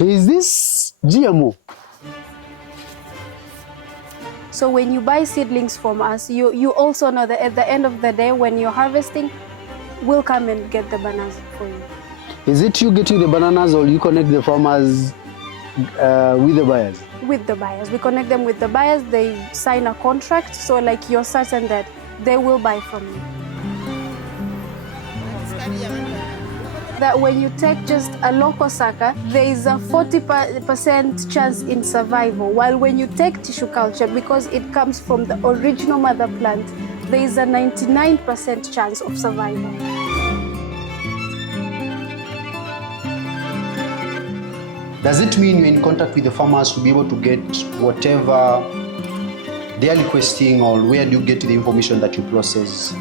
Is this GMO? So when you buy seedlings from us, you also know that at the end of the day, when you're harvesting, we'll come and get the bananas for you. Is it you getting the bananas or you connect the farmers with the buyers? With the buyers. We connect them with the buyers. They sign a contract, so like you're certain that they will buy from you. That when you take just a local sucker, there is a 40% chance in survival. While when you take tissue culture, because it comes from the original mother plant, there is a 99% chance of survival. Does it mean you're in contact with the farmers to be able to get whatever they are requesting, or where do you get the information that you process?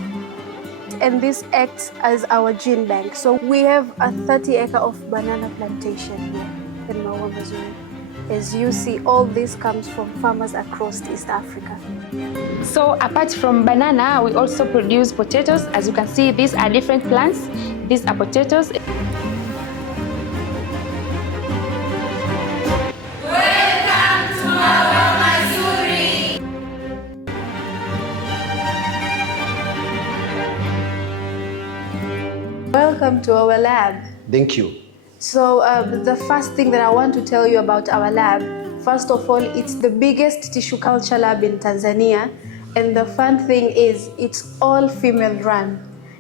And this acts as our gene bank. So we have a 30-acre of banana plantation here in Maua Mazuri. As you see, all this comes from farmers across East Africa. So apart from banana, we also produce potatoes. As you can see, these are different plants. These are potatoes. Welcome to our lab. Thank you. So the first thing that I want to tell you about our lab, first of all, it's the biggest tissue culture lab in Tanzania. And the fun thing is it's all female run.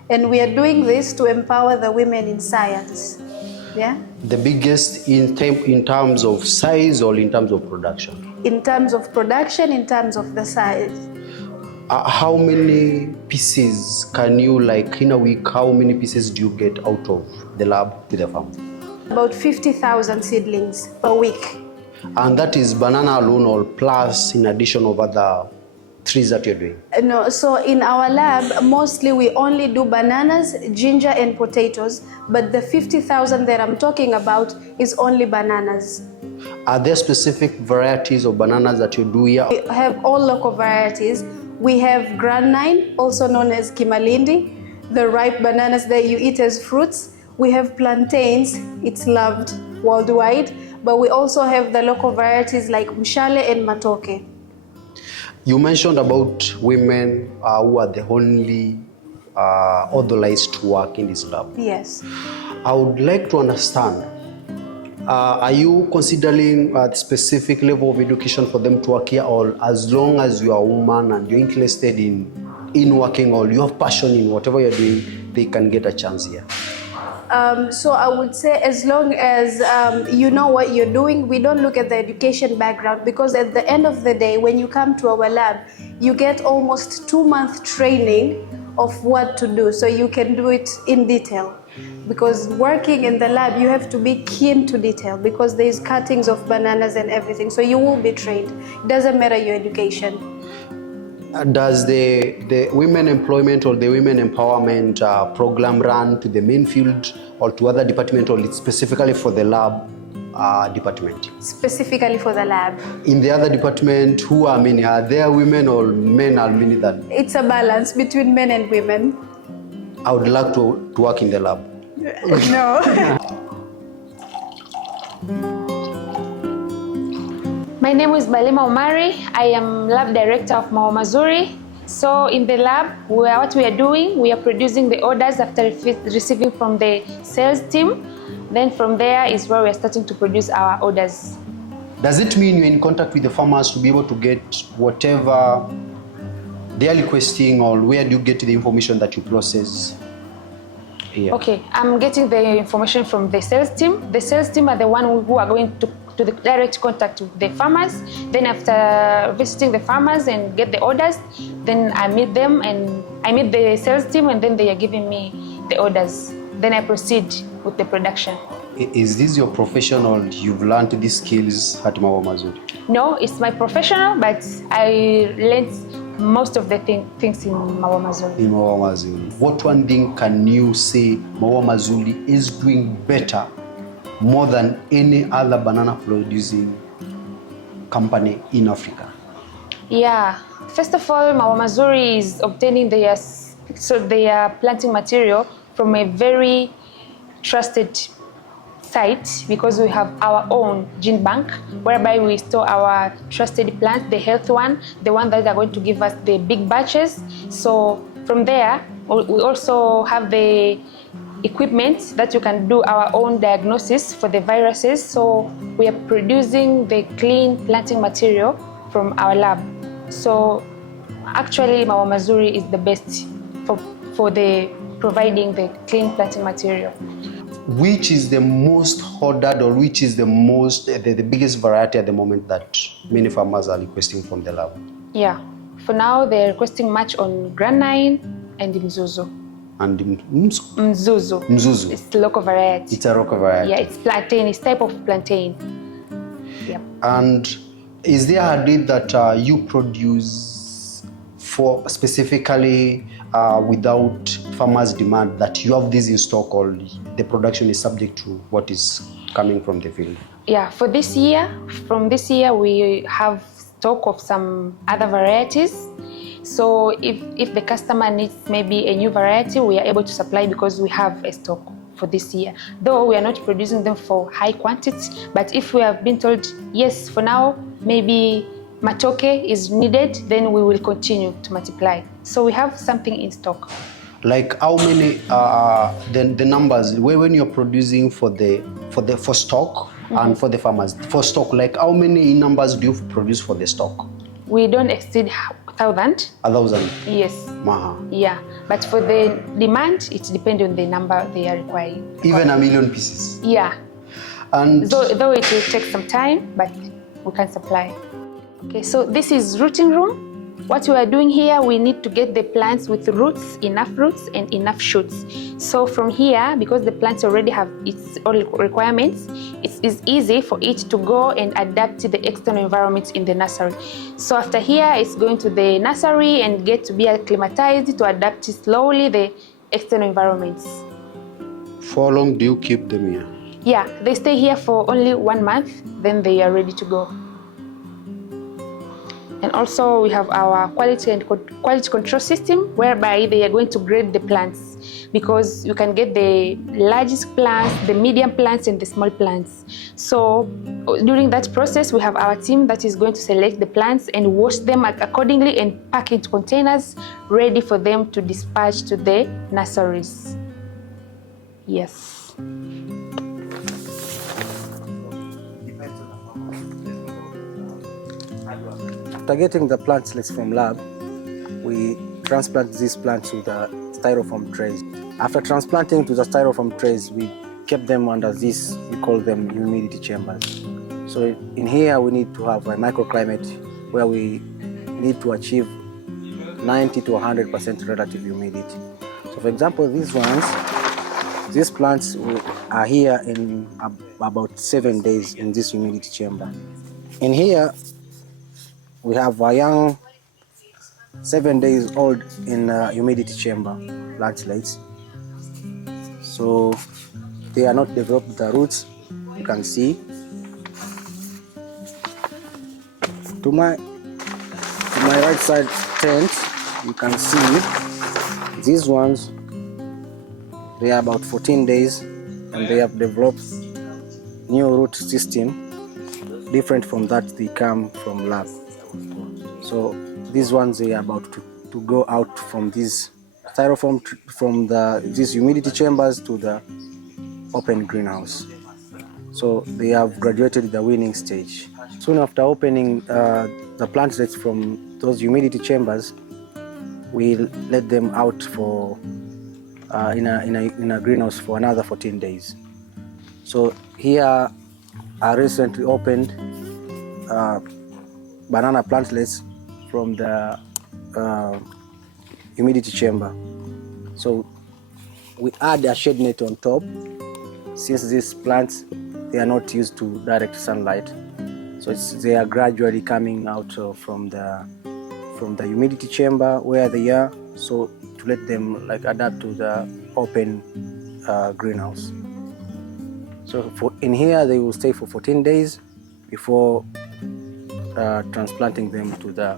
And we are doing this to empower the women in science. Yeah? The biggest in terms of size or in terms of production? In terms of production, in terms of the size. How many pieces can you, like in a week, how many pieces do you get out of the lab with the farm? About 50,000 seedlings per week. And that is banana alone, or plus in addition of other trees that you're doing? No, so in our lab, mostly we only do bananas, ginger and potatoes, but the 50,000 that I'm talking about is only bananas. Are there specific varieties of bananas that you do here? We have all local varieties. We have Goldmine, also known as Kimalindi, the ripe bananas that you eat as fruits. We have plantains, it's loved worldwide, but we also have the local varieties like Mshale and Matoke. You mentioned about women who are the only authorized to work in this lab. Yes. I would like to understand, are you considering a specific level of education for them to work here, or as long as you are a woman and you're interested in working, or you have passion in whatever you're doing, they can get a chance here? So I would say as long as you know what you're doing, we don't look at the education background, because at the end of the day, when you come to our lab, you get almost 2-month training of what to do, so you can do it in detail. Because working in the lab, you have to be keen to detail, because there's cuttings of bananas and everything, so you will be trained. It doesn't matter your education. Does the women employment or the women empowerment program run to the main field or to other department, or it's specifically for the lab department? Specifically for the lab. In the other department, who are many? Are there women or men are many than? It's a balance between men and women. I would like to work in the lab. No. My name is Balima Omari. I am lab director of Maua Mazuri. So in the lab, what we are doing, we are producing the orders after receiving from the sales team. Then from there is where we are starting to produce our orders. Does it mean you're in contact with the farmers to be able to get whatever they are requesting, or where do you get the information that you process? Yeah. Okay, I'm getting the information from the sales team. The sales team are the one who are going to the direct contact with the farmers. Then after visiting the farmers and get the orders, then I meet them and I meet the sales team, and then they are giving me the orders. Then I proceed with the production. Is this your professional? You've learned these skills at Maua Mazuri? No, it's my professional, but I learned most of the things in Maua Mazuri. In Maua Mazuri. What one thing can you say Maua Mazuri is doing better, more than any other banana producing company in Africa? Yeah, first of all, Maua Mazuri is obtaining their planting material from a very trusted site because we have our own gene bank whereby we store our trusted plants, the healthy one, the one that are going to give us the big batches. So from there, we also have the equipment that you can do our own diagnosis for the viruses. So we are producing the clean planting material from our lab. So actually, Mawa Mazuri is the best for the providing the clean planting material. Which is the most ordered, or which is the biggest variety at the moment that many farmers are requesting from the lab? Yeah, for now they're requesting much on Granine and Mzuzu. And Mzuzu. Mzuzu. It's the local variety. It's a local variety. Yeah, it's plantain. It's type of plantain. Yeah. And is there a hybrid that you produce for specifically without farmers' demand, that you have this in stock, or the production is subject to what is coming from the field? Yeah, for this year, from this year we have stock of some other varieties. So if the customer needs maybe a new variety, we are able to supply because we have a stock for this year. Though we are not producing them for high quantity, but if we have been told, yes, for now, maybe matoke is needed, then we will continue to multiply. So we have something in stock. Like how many, the numbers, when you're producing for stock and for the farmers, for stock, like how many numbers do you produce for the stock? We don't exceed 1,000. 1,000? Yes. Yeah, but for the demand, it depends on the number they are requiring. Even 1,000,000 pieces? Yeah. And though it will take some time, but we can supply. Okay, so this is rooting room. What we are doing here, we need to get the plants with roots, enough roots and enough shoots. So from here, because the plants already have its own requirements, it is easy for it to go and adapt to the external environment in the nursery. So after here, it's going to the nursery and get to be acclimatized to adapt slowly the external environments. For how long do you keep them here? Yeah, they stay here for only 1 month, then they are ready to go. And also we have our quality control system, whereby they are going to grade the plants, because you can get the largest plants, the medium plants and the small plants. So during that process, we have our team that is going to select the plants and wash them accordingly and pack into containers ready for them to dispatch to the nurseries. Yes. After getting the plant selects from lab, we transplant these plants to the styrofoam trays. After transplanting to the styrofoam trays, we kept them under this, we call them humidity chambers. So in here we need to have a microclimate where we need to achieve 90 to 100% relative humidity. So for example, these plants are here in about 7 days in this humidity chamber. In here, we have a young 7 days old in a humidity chamber plantlet. So they are not developed the roots, you can see. To my right side tent, you can see these ones, they are about 14 days and they have developed new root system different from that they come from lab. So these ones, they are about to go out from this styrofoam, from these humidity chambers to the open greenhouse. So they have graduated the weaning stage. Soon after opening the plantlets from those humidity chambers, we'll let them out for in a greenhouse for another 14 days. So here are recently opened banana plantlets from the humidity chamber. So we add a shade net on top, since these plants, they are not used to direct sunlight. So they are gradually coming out from the humidity chamber where they are, so to let them adapt to the open greenhouse. So in here they will stay for 14 days before transplanting them to the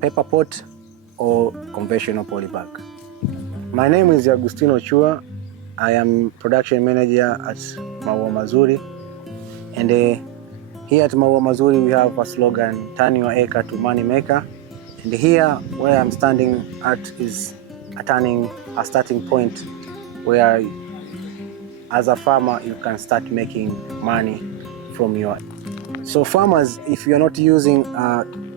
paper pot or conventional polybag. My name is Agustino Chua. I am production manager at Maua Mazuri, and here at Maua Mazuri we have a slogan, turn your acre to money maker. And here where I'm standing at is a starting point where as a farmer you can start making money from your. So farmers, if you're not using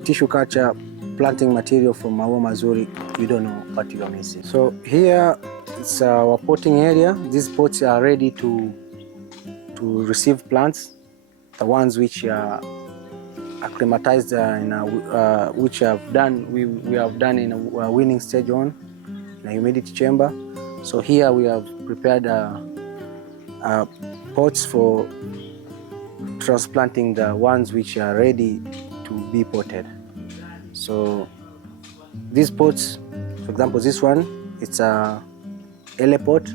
tissue culture planting material from Maua Mazuri, you don't know what you are missing. So here it's our potting area. These pots are ready to receive plants, the ones which are acclimatized which we have done in a weaning stage in a humidity chamber. So here we have prepared pots for transplanting the ones which are ready to be potted. So these pots, for example, this one, it's a ele pot,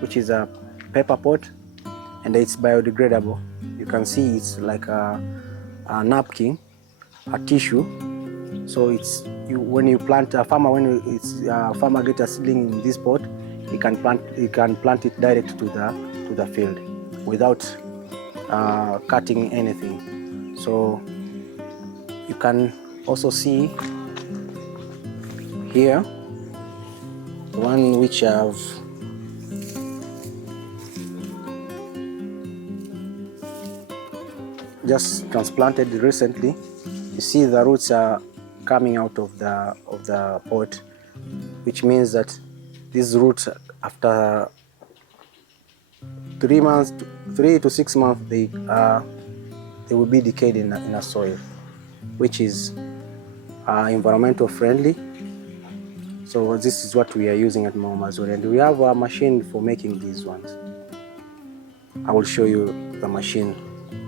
which is a paper pot, and it's biodegradable. You can see it's like a napkin, a tissue. So when you plant a farmer get a seedling in this pot, he can plant it direct to the field without cutting anything. So you can also see here one which I've just transplanted recently. You see the roots are coming out of the pot, which means that these roots, after 3 to 6 months, they will be decayed in a soil, which is environmental friendly. So this is what we are using at Maua Mazuri, and we have a machine for making these ones. I will show you the machine.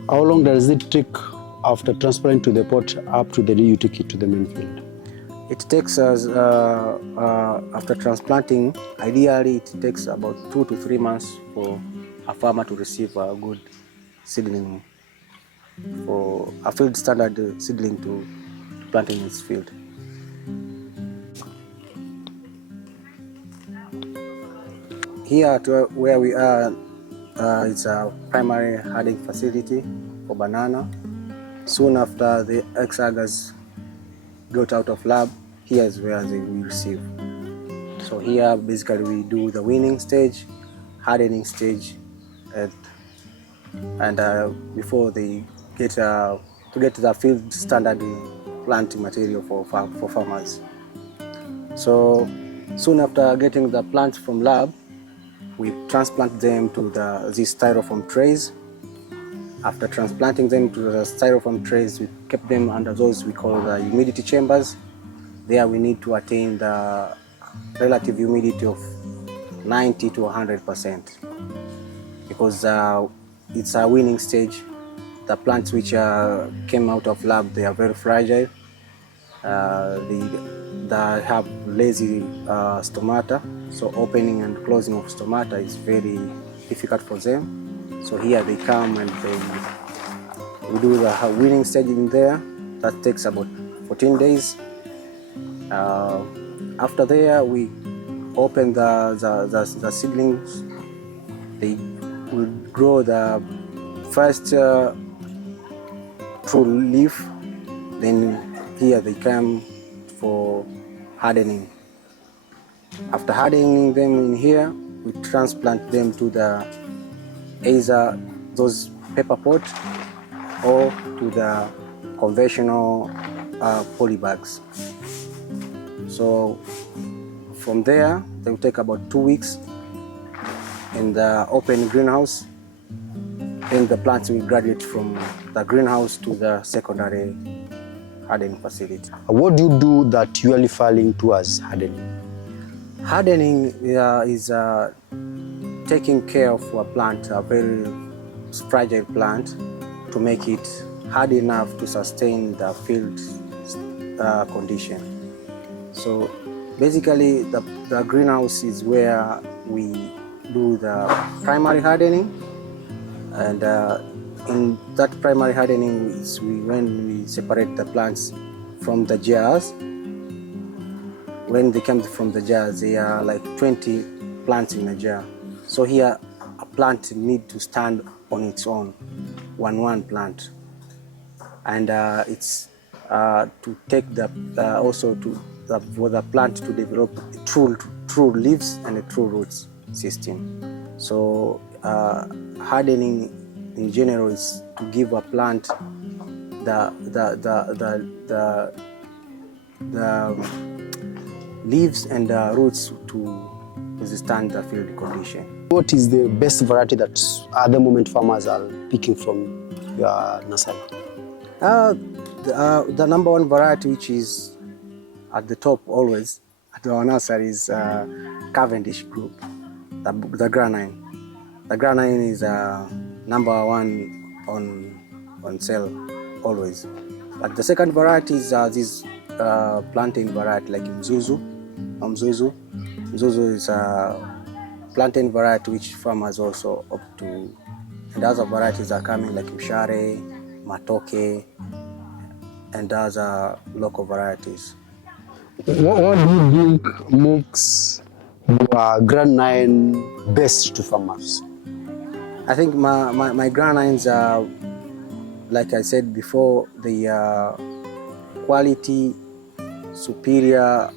How long does it take after transplanting to the pot up to the day you take it to the main field? It takes us, after transplanting, ideally it takes about 2 to 3 months for a farmer to receive a good seedling, for a field standard seedling to plant in his field. Here where we are, it's a primary hardening facility for banana. Soon after the ex-agas got out of lab, here is where they will receive. So here basically we do the weaning stage, hardening stage, and before they get to get the field standard planting material for farmers. So soon after getting the plants from lab, we transplant them to these styrofoam trays. After transplanting them to the styrofoam trays, we kept them under those we call the humidity chambers. There we need to attain the relative humidity of 90 to 100%, because it's a weaning stage. The plants which came out of lab, they are very fragile. They have lazy stomata, so opening and closing of stomata is very difficult for them. So here they come and we do the weaning stage in there. That takes about 14 days. After there, we open the seedlings. They will grow the first true leaf. Then here they come for hardening. After hardening them in here, we transplant them to either those paper pots or to the conventional poly bags. So from there, they will take about 2 weeks in the open greenhouse. Then the plants will graduate from the greenhouse to the secondary hardening facility. What do you do that you are referring to as hardening? Hardening is taking care of a plant, a very fragile plant, to make it hard enough to sustain the field condition. So basically the greenhouse is where we do the primary hardening, and in that primary hardening is when we separate the plants from the jars. When they come from the jars, they are like 20 plants in a jar. So here a plant need to stand on its own, one plant, and it's to take the also to for the plant to develop true leaves and a true roots system. So hardening in general is to give a plant the leaves and the roots to withstand the field condition. What is the best variety that at the moment farmers are picking from your nursery? The number one variety which is at the top always at our nursery is Cavendish group, the granine. The granine is number one on sale always. But the second variety is this plantain variety like Mzuzu. Mzuzu is a plantain variety which farmers also opt to. And other varieties are coming like Mshare, Matoke, and other local varieties. What do you think makes your granine best to farmers? I think my granines are, like I said before, the quality superior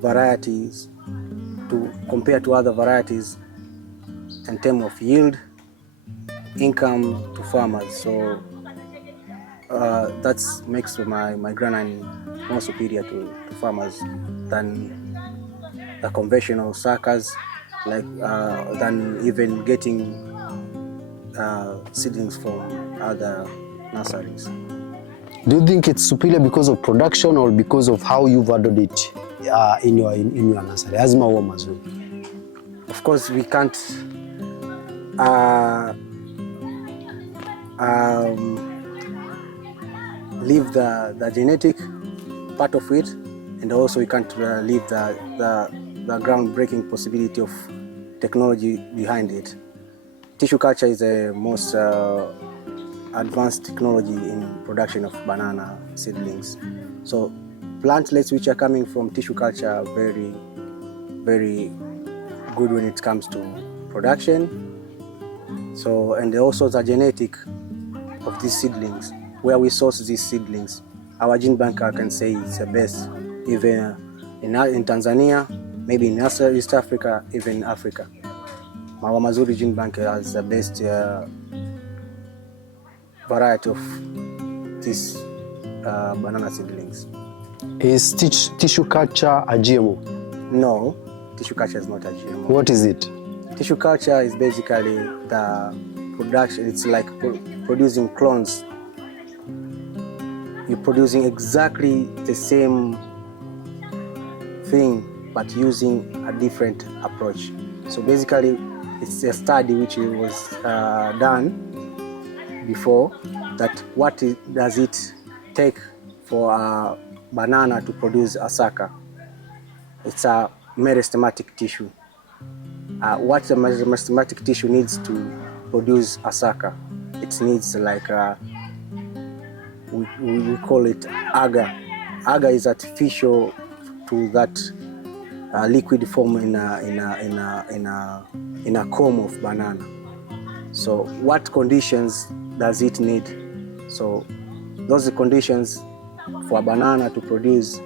varieties to compare to other varieties in terms of yield, income to farmers. So that makes my granine more superior to farmers than the conventional suckers, like than even getting seedlings from other nurseries. Do you think it's superior because of production or because of how you've added it in your nursery? Azma wa mazuri. Of course, we can't leave the genetic part of it, and also we can't leave the groundbreaking possibility of technology behind it. Tissue culture is the most advanced technology in production of banana seedlings. So plantlets which are coming from tissue culture are very, very good when it comes to production. So, and also the genetic of these seedlings, where we source these seedlings, our gene banker can say it's the best, even in Tanzania, maybe in East Africa, even in Africa. Our Mazuri gene bank has the best variety of these banana seedlings. Is tissue culture a GMO? No, tissue culture is not a GMO. What is it? Tissue culture is basically the production. It's like producing clones. You're producing exactly the same thing, but using a different approach. So basically, it's a study which was done before, that what does it take for a banana to produce a sucker. It's a meristematic tissue. What the meristematic tissue needs to produce a sucker, it needs like we call it agar. Agar is artificial to that liquid form in a comb of banana. So what conditions does it need? So those conditions for a banana to produce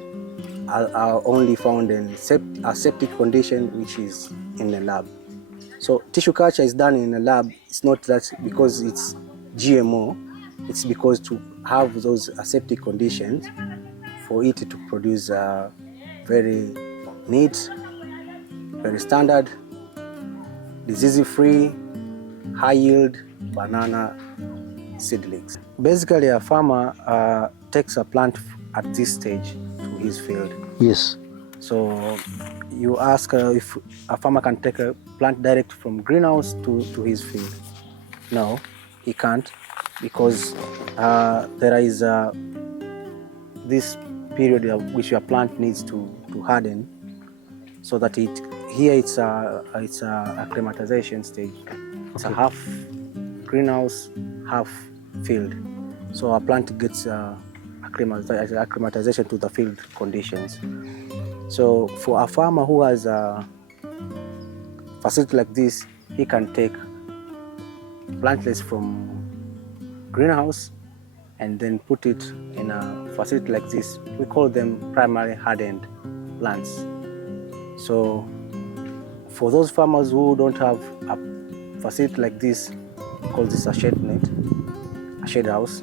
are only found in a septic condition, which is in the lab. So tissue culture is done in a lab. It's not that because it's GMO, it's because to have those aseptic conditions for it to produce very neat, very standard, disease-free, high-yield banana seedlings. Basically, a farmer takes a plant at this stage to his field. Yes. So you ask if a farmer can take a plant direct from greenhouse to his field. No, he can't, because there is this period of which your plant needs to harden, so that it's a acclimatization stage. It's a half greenhouse, half field. So a plant gets acclimatization to the field conditions. So for a farmer who has facility like this, he can take plantlets from greenhouse and then put it in a facility like this. We call them primary hardened plants. So for those farmers who don't have a facility like this, we call this a shed net, a shed house,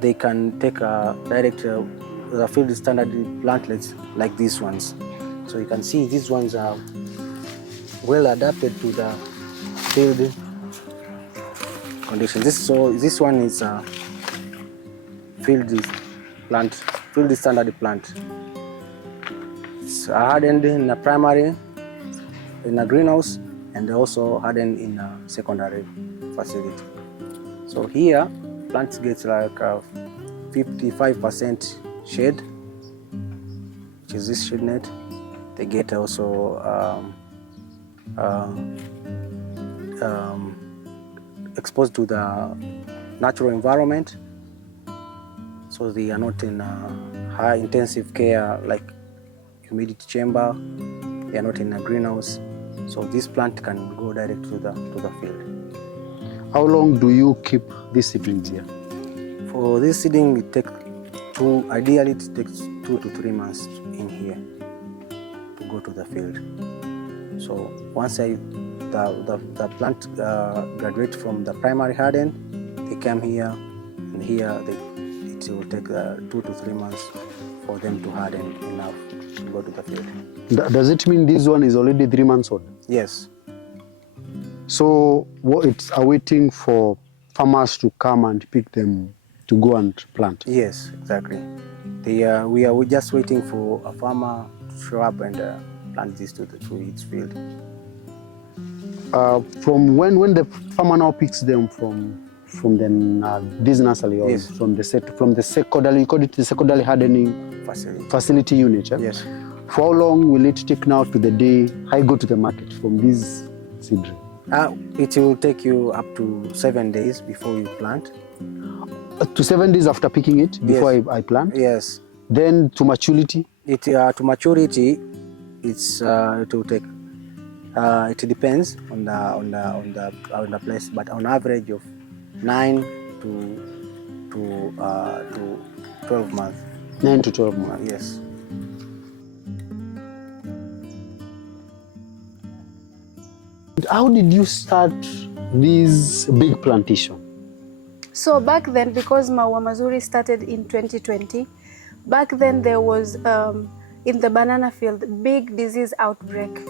they can take a direct the field standard plantlets like these ones. So you can see these ones are well adapted to the field conditions. This one is a field standard plant. It's hardened in a primary, in a greenhouse, and also hardened in a secondary facility. So here, plants get like a 55% shade, which is this shade net. They get also exposed to the natural environment, so they are not in high intensive care like humidity chamber. They are not in a greenhouse, so this plant can go direct to the field. How long do you keep these seedlings here? For this seeding, it takes ideally it takes 2 to 3 months in here to go to the field. So once the plant graduate from the primary harden, they come here, and here it will take 2 to 3 months for them to harden enough to go to the field. Does it mean this one is already 3 months old? Yes. So it's awaiting for farmers to come and pick them to go and plant? Yes, exactly. We are just waiting for a farmer to show up and plant this to its field. From when the farmer now picks them from this nursery, or yes, from the secondary, you call it the secondary hardening facility unit, yeah? Yes. For how long will it take now to the day I go to the market from this seedling? It will take you up to 7 days before you plant. To 7 days after picking it, before yes, I plant? Yes. Then to maturity? To maturity, it will take. It depends on the place, but on average of 9 to 12 months. 9 to 12 months. Yes. How did you start this big plantation? So back then, because Maua Mazuri started in 2020, back then there was in the banana field big disease outbreak,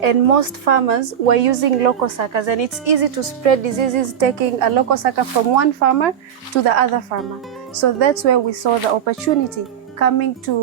and most farmers were using local suckers, and it's easy to spread diseases taking a local sucker from one farmer to the other farmer. So that's where we saw the opportunity, coming to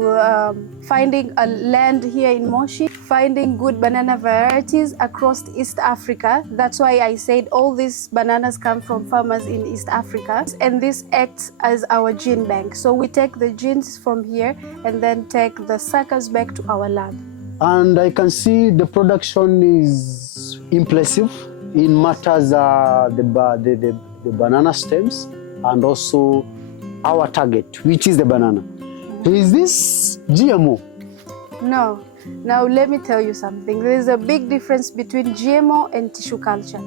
finding a land here in Moshi, finding good banana varieties across East Africa. That's why I said all these bananas come from farmers in East Africa, and this acts as our gene bank. So we take the genes from here and then take the suckers back to our lab. And I can see the production is impressive in matters the banana stems and also our target, which is the banana. Is this GMO? No. Now let me tell you something. There is a big difference between GMO and tissue culture.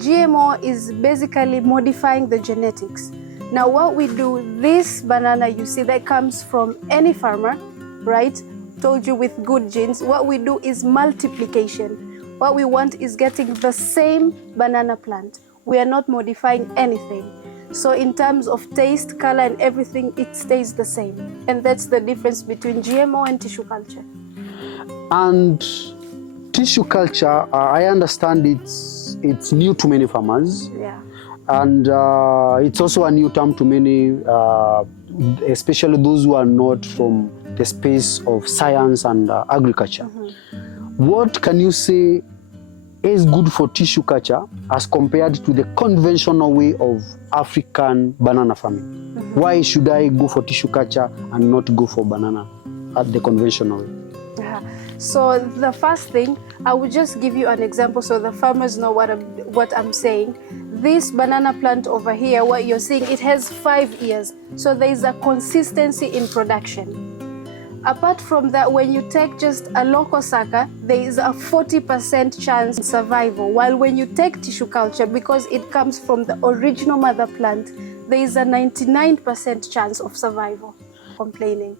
GMO is basically modifying the genetics. Now what we do, this banana you see that comes from any farmer, right? Told you with good genes. What we do is multiplication. What we want is getting the same banana plant. We are not modifying anything. So in terms of taste, color, and everything, it stays the same. And that's the difference between GMO and tissue culture. And tissue culture, I understand it's new to many farmers. Yeah. And it's also a new term to many, especially those who are not from the space of science and agriculture. Mm-hmm. What can you say is good for tissue culture as compared to the conventional way of African banana farming? Mm-hmm. Why should I go for tissue culture and not go for banana at the conventional way? Yeah. So the first thing, I will just give you an example so the farmers know what I'm saying. This banana plant over here, what you're seeing, it has 5 years. So there is a consistency in production. Apart from that, when you take just a local sucker, there is a 40% chance of survival. While when you take tissue culture, because it comes from the original mother plant, there is a 99% chance of survival. Complaining.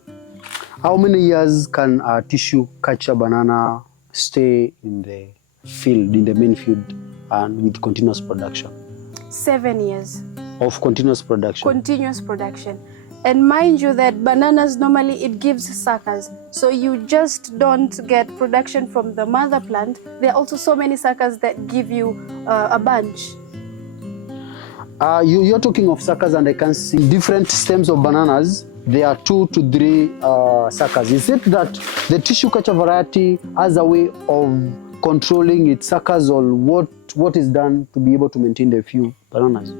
How many years can a tissue culture banana stay in the field, in the main field, and with continuous production? 7 years. Of continuous production? Continuous production. And mind you that bananas normally it gives suckers. So you just don't get production from the mother plant. There are also so many suckers that give you a bunch. You're talking of suckers, and I can see different stems of bananas. There are 2 to 3 suckers. Is it that the tissue culture variety has a way of controlling its suckers, or what is done to be able to maintain the few bananas?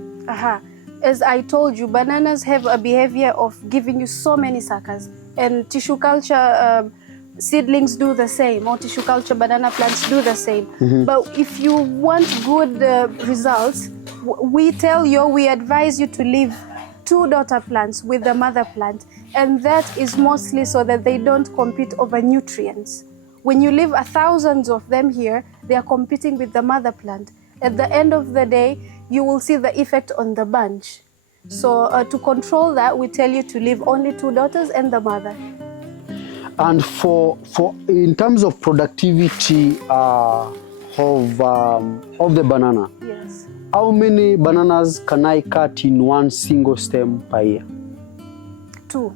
As I told you, bananas have a behavior of giving you so many suckers, and tissue culture seedlings do the same, or tissue culture banana plants do the same. But if you want good results, we advise you to leave 2 daughter plants with the mother plant, and that is mostly so that they don't compete over nutrients. When you leave thousands of them here, they are competing with the mother plant. At the end of the day, you will see the effect on the bunch. So to control that, we tell you to leave only 2 daughters and the mother. And for in terms of productivity of the banana, Yes. how many bananas can I cut in one single stem per year? 2.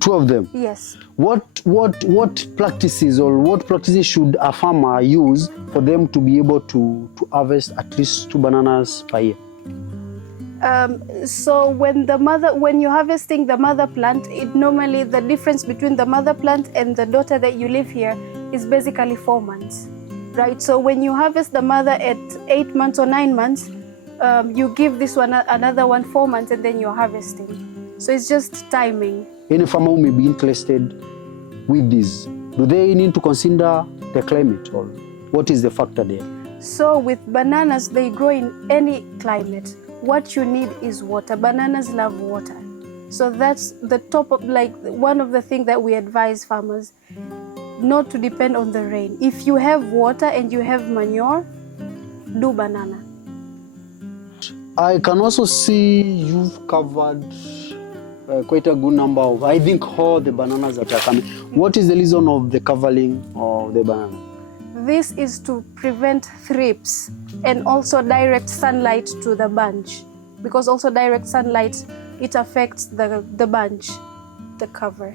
2 of them? Yes. What practices should a farmer use for them to be able to harvest at least 2 bananas per year? So when you're harvesting the mother plant, it normally the difference between the mother plant and the daughter that you leave here is basically 4 months, right? So when you harvest the mother at 8 months or 9 months, you give this one another one 4 months, and then you're harvesting. So it's just timing. Any farmer who may be interested with this, do they need to consider the climate, or what is the factor there? So with bananas, they grow in any climate. What you need is water. Bananas love water. So that's the top of, like, one of the things that we advise farmers, not to depend on the rain. If you have water and you have manure, do banana. I can also see you've covered quite a good number of, I think, all the bananas that are coming. What is the reason of the covering of the banana? This is to prevent thrips and also direct sunlight to the bunch, because also direct sunlight, it affects the bunch, the cover.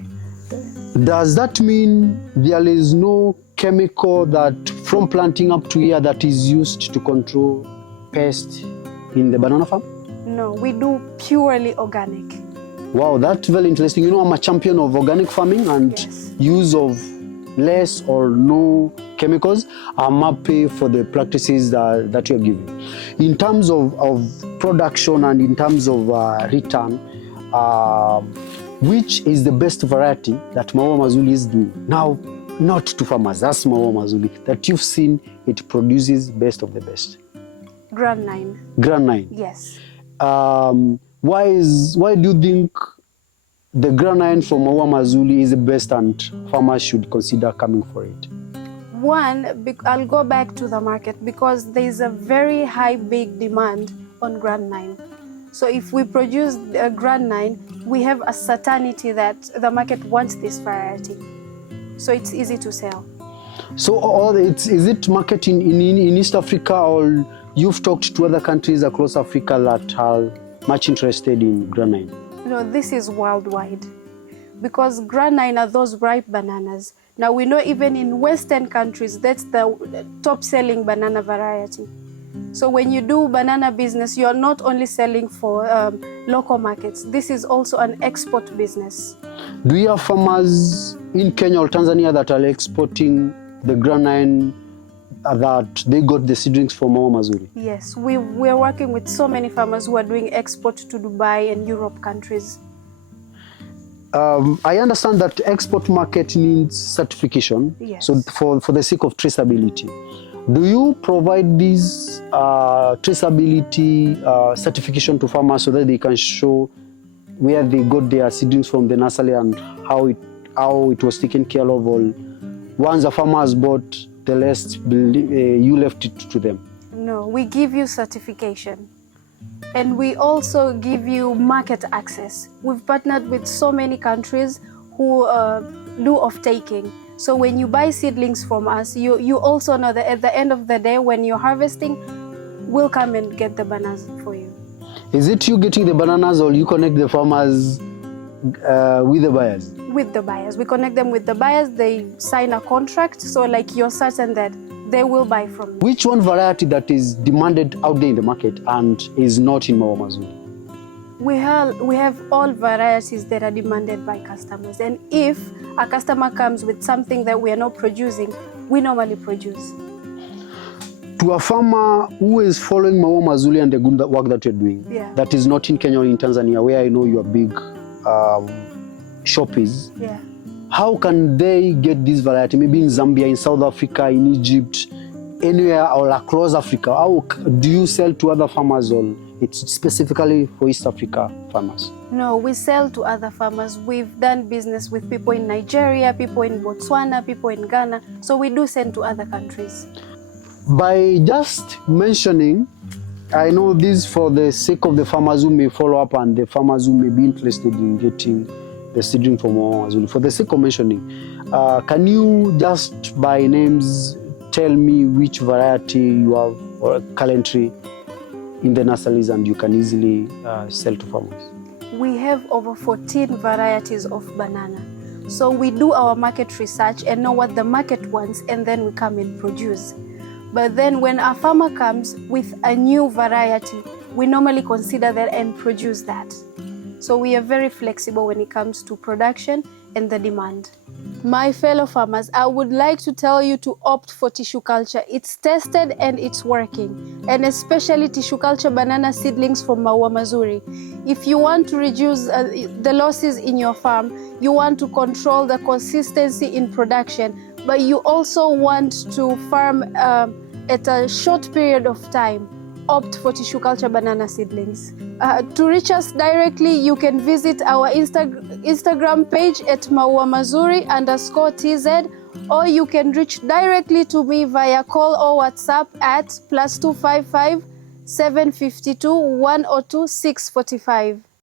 Does that mean there is no chemical that from planting up to here that is used to control pests in the banana farm? No, we do purely organic. Wow, that's very interesting. You know, I'm a champion of organic farming and Yes. use of less or no chemicals. I'm happy for the practices that you're giving. In terms of production and in terms of return, which is the best variety that Maua Mazuli is doing? Now, not to farmers, that's Maua Mazuli, that you've seen it produces best of the best. Grand 9. Grand 9. Yes. Why do you think the Grand 9 from Maua Mazuli is the best and farmers should consider coming for it? One, I'll go back to the market because there is a very high big demand on Grand 9. So if we produce a Grand 9, we have a certainty that the market wants this variety. So it's easy to sell. So is it marketing in East Africa, or you've talked to other countries across Africa that are much interested in Grand 9? No, this is worldwide, because Grand 9 are those ripe bananas. Now we know even in Western countries, that's the top selling banana variety. So when you do banana business, you're not only selling for local markets. This is also an export business. Do you have farmers in Kenya or Tanzania that are exporting the Grand 9 that they got the seedlings from Maua Mazuli? Yes, we're working with so many farmers who are doing export to Dubai and Europe countries. I understand that export market needs certification. Yes. So for the sake of traceability, do you provide this traceability certification to farmers so that they can show where they got their seedlings from the nursery and how how it was taken care of, or once the farmers bought the rest, you left it to them? No, we give you certification. And we also give you market access. We've partnered with so many countries who do off-taking. So when you buy seedlings from us, you also know that at the end of the day, when you're harvesting, we'll come and get the bananas for you. Is it you getting the bananas, or you connect the farmers with the buyers? With the buyers. We connect them with the buyers. They sign a contract, so like you're certain that they will buy from you. Which one variety that is demanded out there in the market and is not in Maua Mazuri? We have all varieties that are demanded by customers. And if a customer comes with something that we are not producing, we normally produce. To a farmer who is following Maua Mazuri and the good work that you're doing, Yeah. that is not in Kenya or in Tanzania, where I know your big shop is, Yeah. how can they get this variety? Maybe in Zambia, in South Africa, in Egypt, anywhere or across Africa? How do you sell to other farmers, or it's specifically for East Africa farmers? No, we sell to other farmers. We've done business with people in Nigeria, people in Botswana, people in Ghana. So we do send to other countries. By just mentioning, I know this for the sake of the farmers who may follow up and the farmers who may be interested in getting the seedling from Maua Mazuri. For the sake of mentioning, can you just by names tell me which variety you have or currently in the nurseries and you can easily sell to farmers? We have over 14 varieties of banana. So we do our market research and know what the market wants, and then we come and produce. But then when a farmer comes with a new variety, we normally consider that and produce that. So we are very flexible when it comes to production and the demand. My fellow farmers, I would like to tell you to opt for tissue culture. It's tested and it's working. And especially tissue culture banana seedlings from Maua Mazuri. If you want to reduce the losses in your farm, you want to control the consistency in production, but you also want to farm at a short period of time, opt for tissue culture banana seedlings. To reach us directly, you can visit our Instagram page at mauamazuri_tz, or you can reach directly to me via call or WhatsApp at +255 752 102 645.